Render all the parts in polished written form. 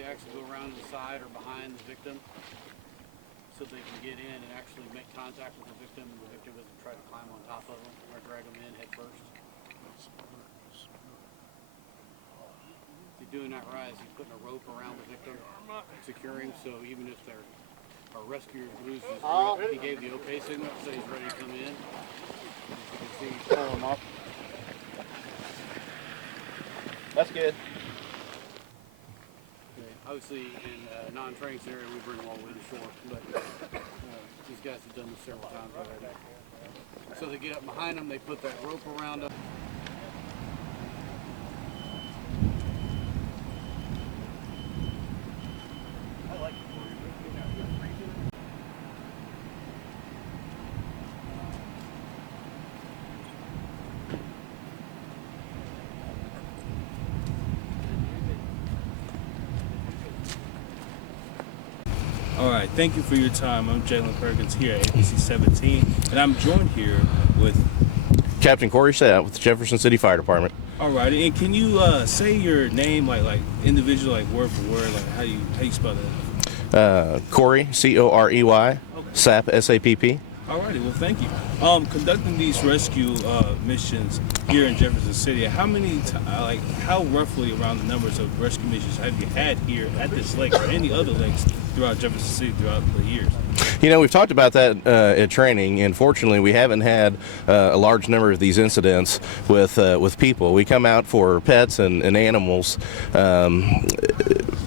they actually go around the side or behind the victim so they can get in and actually make contact with the victim, and the victim doesn't try to climb on top of them or drag them in head first. If you're doing that right, you're putting a rope around the victim, securing, so even if our rescuer loses his grip, he gave the okay signal, so he's ready to come in. As you can see, he's pulling him up. That's good. Obviously, in a non-training scenario, we bring them all the way to shore, but these guys have done this several times already. So they get up behind them, they put that rope around them. All right, thank you for your time. I'm Jalen Perkins here at APC 17, and I'm joined here with Captain Corey Sapp with the Jefferson City Fire Department. All right, and can you say your name like individual, like word for word, like how you spell that? Corey, Corey, Sapp, Sapp. Alrighty, well, thank you. Conducting these rescue missions here in Jefferson City, how roughly around the numbers of rescue missions have you had here at this lake or any other lakes throughout Jefferson City throughout the years? You know, we've talked about that at training, and fortunately, we haven't had a large number of these incidents with people. We come out for pets and animals.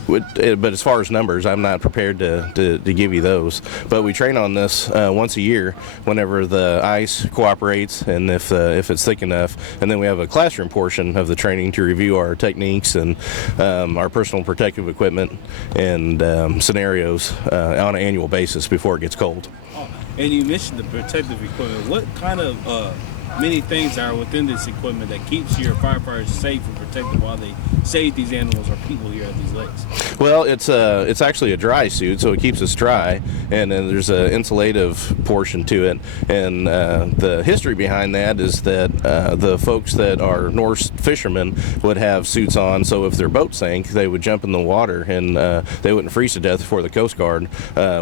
But as far as numbers, I'm not prepared to give you those. But we train on this once a year whenever the ice cooperates and if it's thick enough. And then we have a classroom portion of the training to review our techniques and our personal protective equipment and scenarios on an annual basis before it gets cold. Oh, and you mentioned the protective equipment. What kind of many things are within this equipment that keeps your firefighters safe and protected while they save these animals or people here at these lakes? Well, it's actually a dry suit, so it keeps us dry, and then there's an insulative portion to it. And the history behind that is that the folks that are Norse fishermen would have suits on, so if their boat sank, they would jump in the water and they wouldn't freeze to death before the Coast Guard,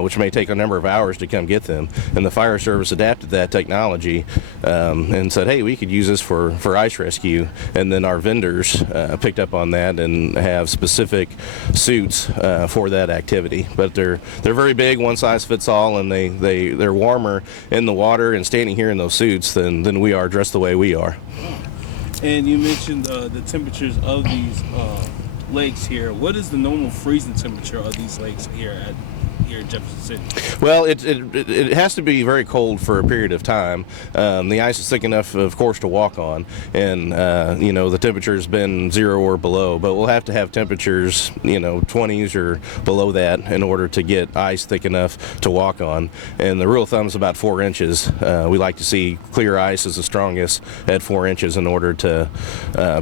which may take a number of hours to come get them. And the fire service adapted that technology and said, hey, we could use this for ice rescue. And then our vendors picked up on that and have specific suits for that activity. But they're very big, one size fits all, and they're warmer in the water and standing here in those suits than we are dressed the way we are. And you mentioned the temperatures of these lakes here. What is the normal freezing temperature of these lakes here in Jefferson City? Well, it has to be very cold for a period of time. The ice is thick enough, of course, to walk on, and the temperature's been 0 or below. But we'll have to have temperatures, 20s or below that, in order to get ice thick enough to walk on. And the rule of thumb is about 4 inches. We like to see clear ice is the strongest at 4 inches in order to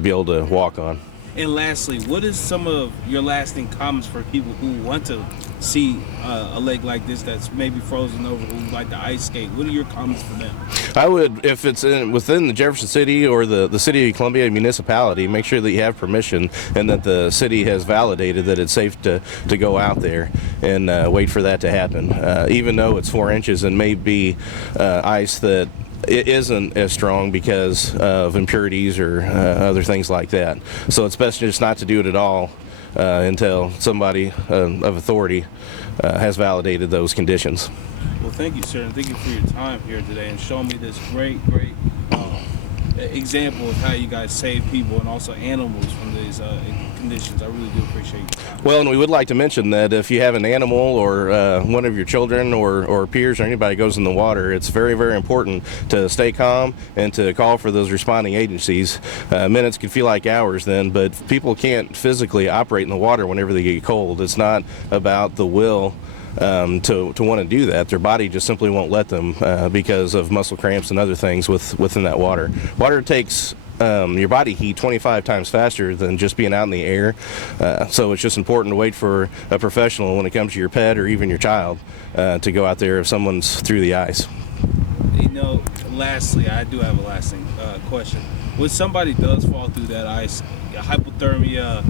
be able to walk on. And lastly, what is some of your lasting comments for people who want to see a lake like this that's maybe frozen over, who like to ice skate? What are your comments for them? I would, if it's within the Jefferson City or the City of Columbia municipality, make sure that you have permission and that the city has validated that it's safe to go out there and wait for that to happen. Even though it's 4 inches and may be ice that it isn't as strong because of impurities or other things like that. So it's best just not to do it at all until somebody of authority has validated those conditions. Well, thank you, sir, and thank you for your time here today and showing me this great example of how you guys save people and also animals from these conditions. I really do appreciate your time. Well, and we would like to mention that if you have an animal or one of your children or peers or anybody goes in the water, it's very, very important to stay calm and to call for those responding agencies. Minutes can feel like hours then, but people can't physically operate in the water whenever they get cold. It's not about the will to want to do that. Their body just simply won't let them because of muscle cramps and other things within that water. Water takes your body heat 25 times faster than just being out in the air. So it's just important to wait for a professional when it comes to your pet or even your child to go out there if someone's through the ice. Lastly, I do have a lasting question. When somebody does fall through that ice, hypothermia,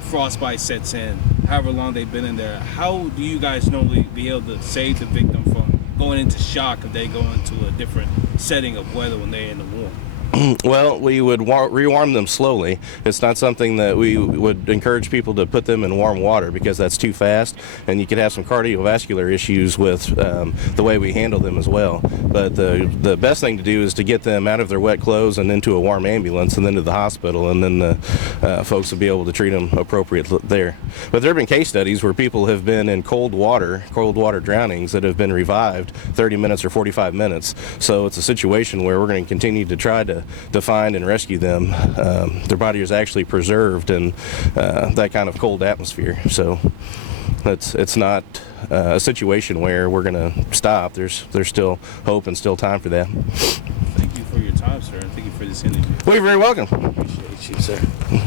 frostbite sets in, however long they've been in there, how do you guys normally be able to save the victim from going into shock if they go into a different setting of weather when they're in the warm? Well, we would rewarm them slowly. It's not something that we would encourage people to put them in warm water because that's too fast, and you could have some cardiovascular issues with the way we handle them as well. But the best thing to do is to get them out of their wet clothes and into a warm ambulance and then to the hospital, and then the folks will be able to treat them appropriately there. But there have been case studies where people have been in cold water drownings that have been revived 30 minutes or 45 minutes. So it's a situation where we're going to continue to try to find and rescue them. Their body is actually preserved in that kind of cold atmosphere. So it's not a situation where we're going to stop. There's still hope and still time for that. Thank you for your time, sir, and thank you for this interview. Well, you're very welcome. Appreciate you, sir.